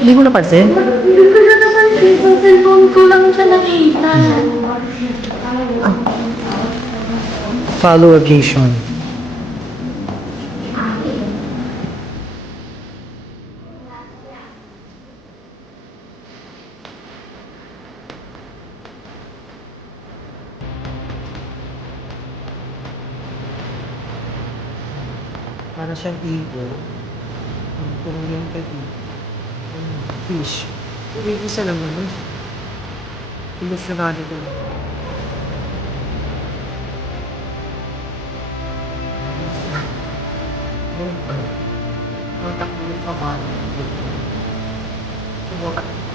Hindi mo napansin? Hindi ko na napansin. Sa cellphone ko lang siya nakita. Follow occasion. Para siyang igo. Ang tumingin ka dito. Fish. Hindi isa lang naman. Ilusyonado ko. Contact mo yung pamalo. Subukan.